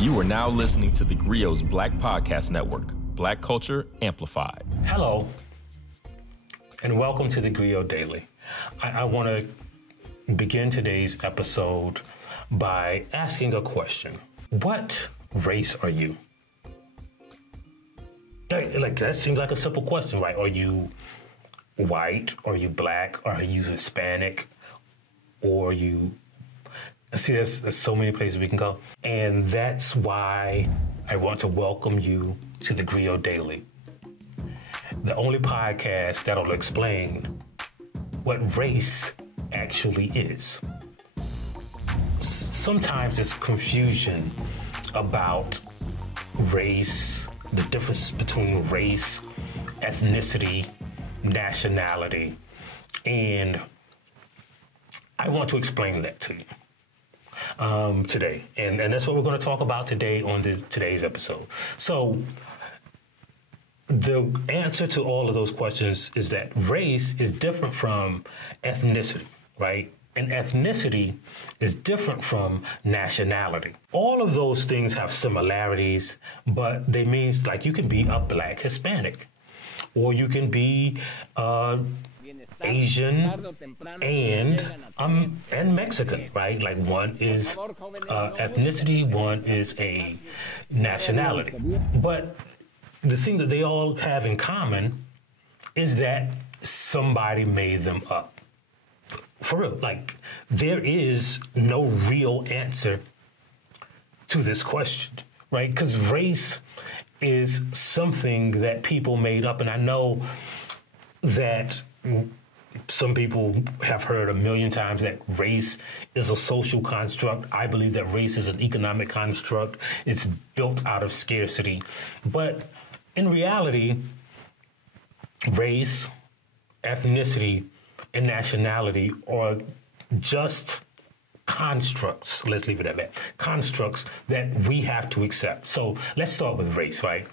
You are now listening to theGrio's Black Podcast Network, Black Culture Amplified. Hello, and welcome to theGrio Daily. I want to begin today's episode by asking a question. What race are you? Like that seems like a simple question, right? Are you white? Are you black? Are you Hispanic? Or you... See, there's so many places we can go. And that's why I want to welcome you to theGrio Daily, the only podcast that'll explain what race actually is. Sometimes there's confusion about race, the difference between race, ethnicity, nationality, and I want to explain that to you today. And that's what we're going to talk about today on today's episode. So the answer to all of those questions is that race is different from ethnicity, right? And ethnicity is different from nationality. All of those things have similarities, but they mean, like, you can be a black Hispanic, or you can be Asian and Mexican, right? Like, one is ethnicity, one is a nationality. But the thing that they all have in common is that somebody made them up. For real, like, there is no real answer to this question, right? Because race is something that people made up, and I know that some people have heard a million times that race is a social construct. I believe that race is an economic construct. It's built out of scarcity. But in reality, race, ethnicity, and nationality are just constructs. Let's leave it at that. Constructs that we have to accept. So let's start with race, right?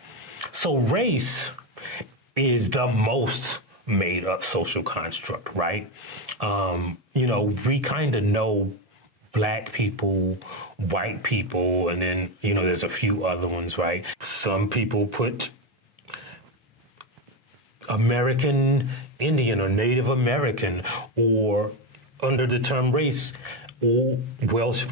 So race is the most made up social construct, right? We kind of know black people, white people, and then, there's a few other ones, right? Some people put American Indian or Native American or under the term race, or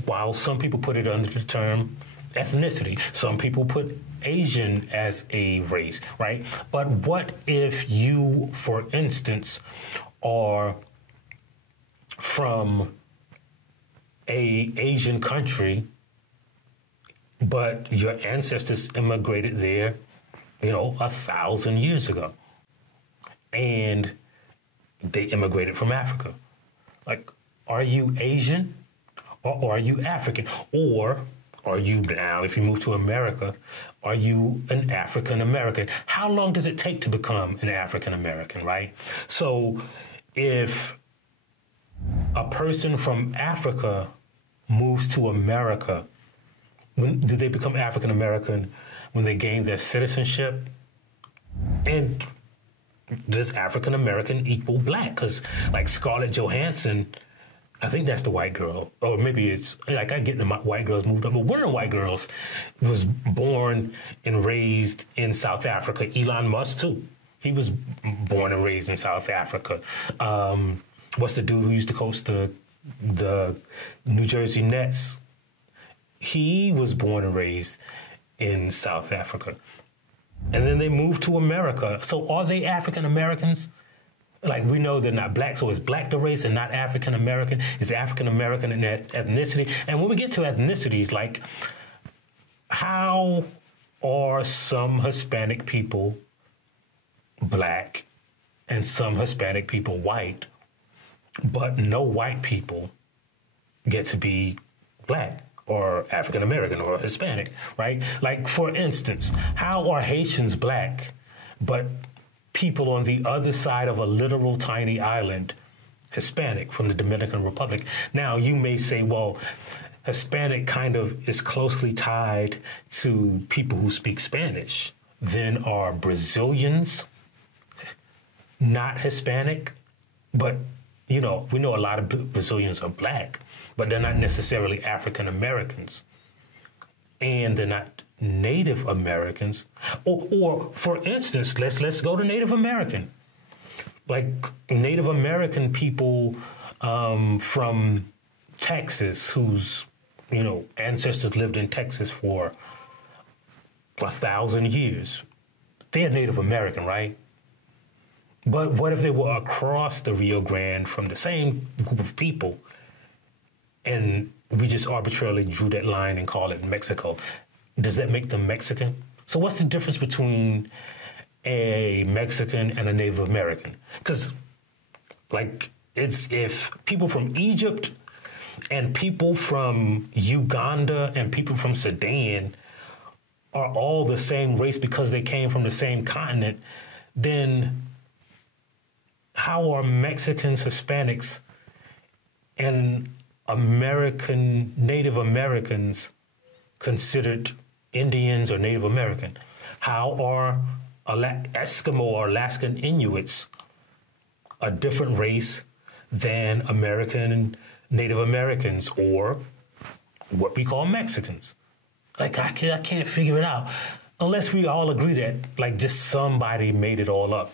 while some people put it under the term ethnicity. Some people put Asian as a race, right? But what if you, for instance, are from a Asian country, but your ancestors immigrated there, 1,000 years ago, and they immigrated from Africa? Like, are you Asian or are you African? Or are you now, if you move to America, are you an African American? How long does it take to become an African American, right? So if a person from Africa moves to America, do they become African American when they gain their citizenship? And does African American equal black? Because, like, Scarlett Johansson, I think that's the white girl, or maybe it's, like, I get the white girls moved up, but one of the white girls was born and raised in South Africa. Elon Musk, too. He was born and raised in South Africa. What's the dude who used to coach the New Jersey Nets? He was born and raised in South Africa. And then they moved to America. So are they African Americans? Like, we know they're not black, so is black the race and not African American? Is African American an ethnicity? And when we get to ethnicities, like, how are some Hispanic people black and some Hispanic people white, but no white people get to be black or African American or Hispanic, right? Like, for instance, how are Haitians black, but people on the other side of a literal tiny island Hispanic from the Dominican Republic? Now, you may say, well, Hispanic kind of is closely tied to people who speak Spanish. Then are Brazilians not Hispanic? But, we know a lot of Brazilians are black, but they're not necessarily African Americans. and they're not Native Americans. Or for instance, let's go to Native American. Like Native American people from Texas, whose ancestors lived in Texas for 1,000 years. They're Native American, right? But what if they were across the Rio Grande from the same group of people, and we just arbitrarily drew that line and call it Mexico? Does that make them Mexican? So what's the difference between a Mexican and a Native American? Because, it's if people from Egypt and people from Uganda and people from Sudan are all the same race because they came from the same continent, then how are Mexicans, Hispanics, and Native Americans considered Indians or Native American? How are Eskimo or Alaskan Inuits a different race than American Native Americans or what we call Mexicans? I can't figure it out unless we all agree that just somebody made it all up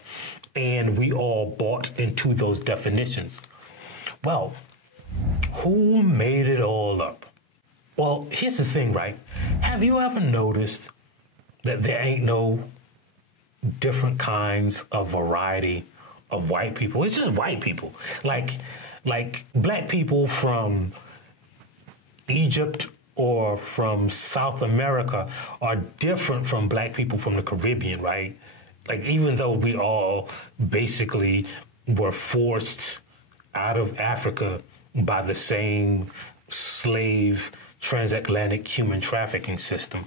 and we all bought into those definitions. Well, who made it all up? Well, here's the thing, right? Have you ever noticed that there ain't no different kinds of variety of white people? It's just white people. Like black people from Egypt or from South America are different from black people from the Caribbean, right? Even though we all basically were forced out of Africa by the same slave transatlantic human trafficking system,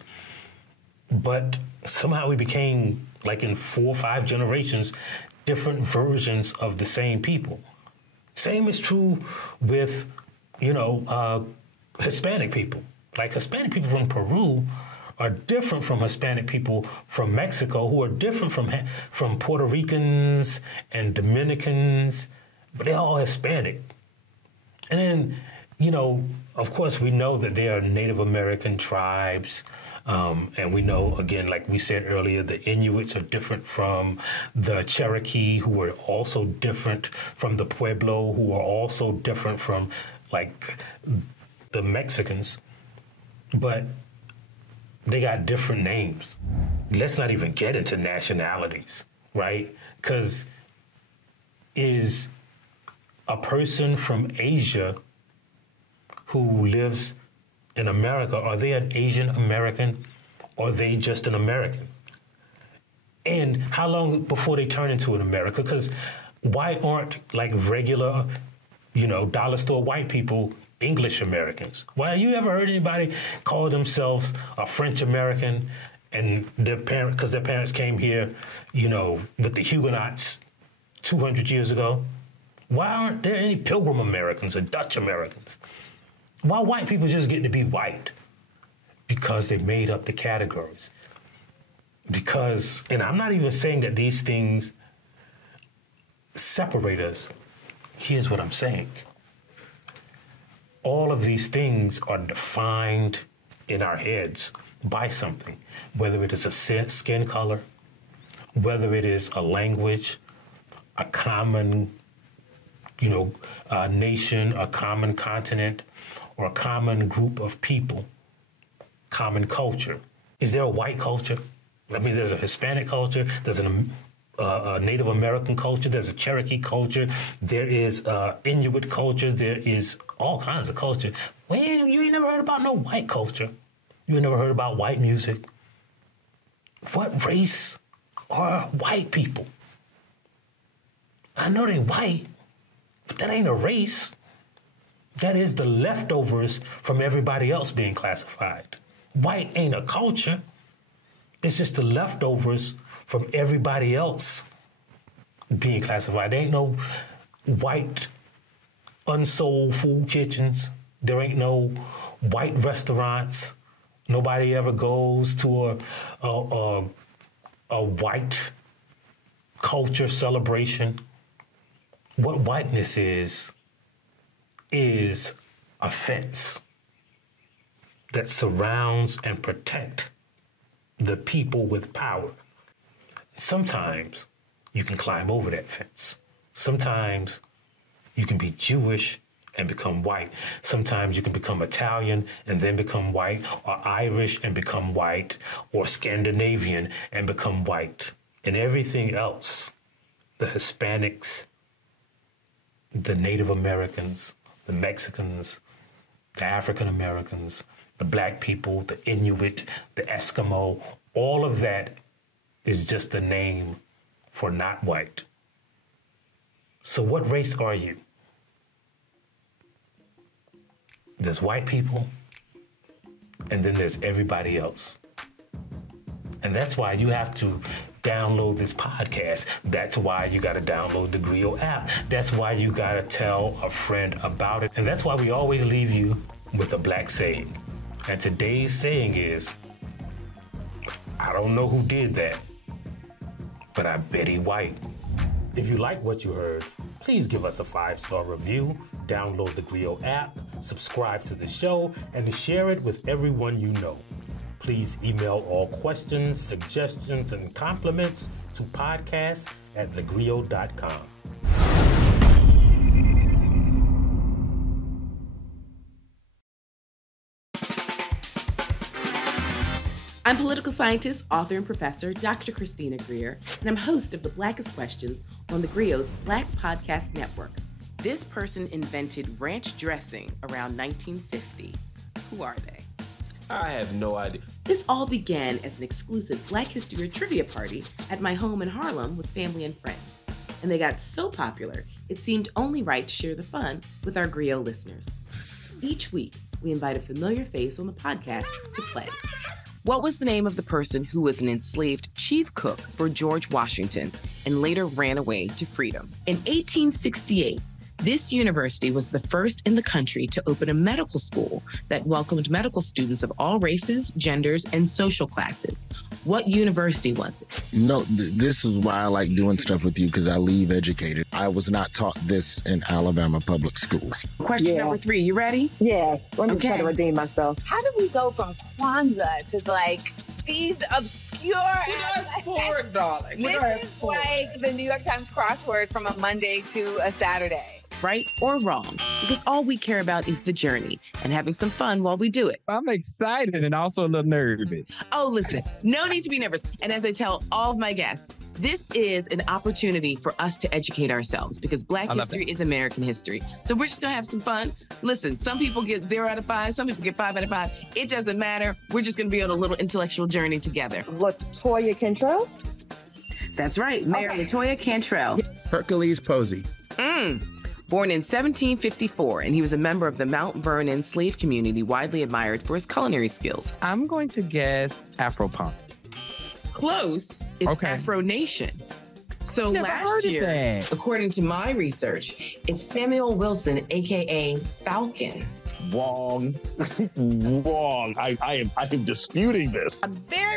but somehow we became, in 4 or 5 generations, different versions of the same people. Same is true with, Hispanic people. Hispanic people from Peru are different from Hispanic people from Mexico, who are different from Puerto Ricans and Dominicans, but they're all Hispanic. And then, of course, we know that there are Native American tribes, and we know, again, like we said earlier, the Inuits are different from the Cherokee, who are also different from the Pueblo, who are also different from, the Mexicans. But they got different names. Let's not even get into nationalities, right? Because is a person from Asia who lives in America, are they an Asian American or are they just an American? And how long before they turn into an American? Because why aren't regular, dollar store white people English Americans? Why have you ever heard anybody call themselves a French American and because their parents came here, with the Huguenots 200 years ago? Why aren't there any Pilgrim Americans or Dutch Americans? Why white people just get to be white? Because they made up the categories. And I'm not even saying that these things separate us. Here's what I'm saying. All of these things are defined in our heads by something, whether it is a skin color, whether it is a language, a common, nation, a common continent, or a common group of people, common culture. Is there a white culture? There's a Hispanic culture, there's a Native American culture, there's a Cherokee culture, there is Inuit culture, there is all kinds of culture. Well, you ain't never heard about no white culture. You ain't never heard about white music. What race are white people? I know they white, but that ain't a race. That is the leftovers from everybody else being classified. White ain't a culture. It's just the leftovers from everybody else being classified. There ain't no white unsold food kitchens. There ain't no white restaurants. Nobody ever goes to a white culture celebration. What whiteness is offense. that surrounds and protect the people with power. Sometimes you can climb over that fence. Sometimes you can be Jewish and become white. Sometimes you can become Italian and then become white, or Irish and become white, or Scandinavian and become white. And everything else, the Hispanics, the Native Americans, the Mexicans, the African Americans, the black people, the Inuit, the Eskimo, all of that is just a name for not white. So what race are you? There's white people, and then there's everybody else. And that's why you have to download this podcast. That's why you got to download the theGrio app. That's why you got to tell a friend about it. And that's why we always leave you with a black saying. And today's saying is, I don't know who did that, but I bet he white. If you like what you heard, please give us a 5-star review, download the theGrio app, subscribe to the show, and share it with everyone you know. Please email all questions, suggestions, and compliments to podcast@thegrio.com. I'm political scientist, author, and professor Dr. Christina Greer, and I'm host of The Blackest Questions on theGrio's Black Podcast Network. This person invented ranch dressing around 1950. Who are they? I have no idea. This all began as an exclusive Black History trivia party at my home in Harlem with family and friends. And they got so popular, it seemed only right to share the fun with our Griot listeners. Each week, we invite a familiar face on the podcast to play. What was the name of the person who was an enslaved chief cook for George Washington and later ran away to freedom? In 1868, this university was the first in the country to open a medical school that welcomed medical students of all races, genders, and social classes. What university was it? No, this is why I like doing stuff with you, because I leave educated. I was not taught this in Alabama public schools. Question number 3, you ready? Yes, let me try to redeem myself. How do we go from Kwanzaa to like these obscure? sport, darling. This is like the New York Times crossword from a Monday to a Saturday. Right or wrong? Because all we care about is the journey and having some fun while we do it. I'm excited and also a little nervous. Oh, listen, no need to be nervous. And as I tell all of my guests, this is an opportunity for us to educate ourselves because Black history is American history. So we're just going to have some fun. Listen, some people get 0 out of 5. Some people get 5 out of 5. It doesn't matter. We're just going to be on a little intellectual journey together. LaToya Cantrell? That's right. Mayor LaToya Cantrell. Hercules Posey. Born in 1754, and he was a member of the Mount Vernon slave community, widely admired for his culinary skills. I'm going to guess Afro-punk. Close. It's Afro Nation. So last year, according to my research, it's Samuel Wilson, a.k.a. Falcon. Wrong. Wrong. I am disputing this. I'm very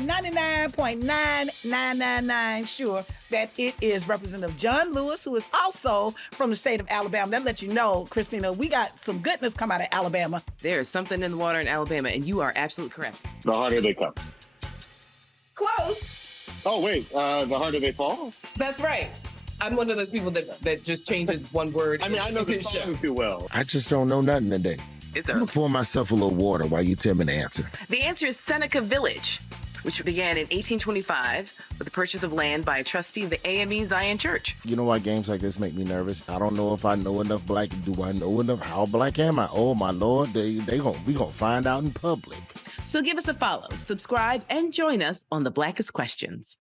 99.9999 sure that it is Representative John Lewis, who is also from the state of Alabama. That lets you know, Christina, we got some goodness come out of Alabama. There's something in the water in Alabama, and you are absolutely correct. The harder they come. Close. Oh, wait. The harder they fall? That's right. I'm one of those people that just changes one word. I mean, I know the song too well. I just don't know nothing today. It's I'm going to pour myself a little water while you tell me the answer. The answer is Seneca Village, which began in 1825 with the purchase of land by a trustee of the AME Zion Church. You know why games like this make me nervous? I don't know if I know enough black. Do I know enough? How black am I? Oh, my Lord, we gonna find out in public. So give us a follow, subscribe, and join us on The Blackest Questions.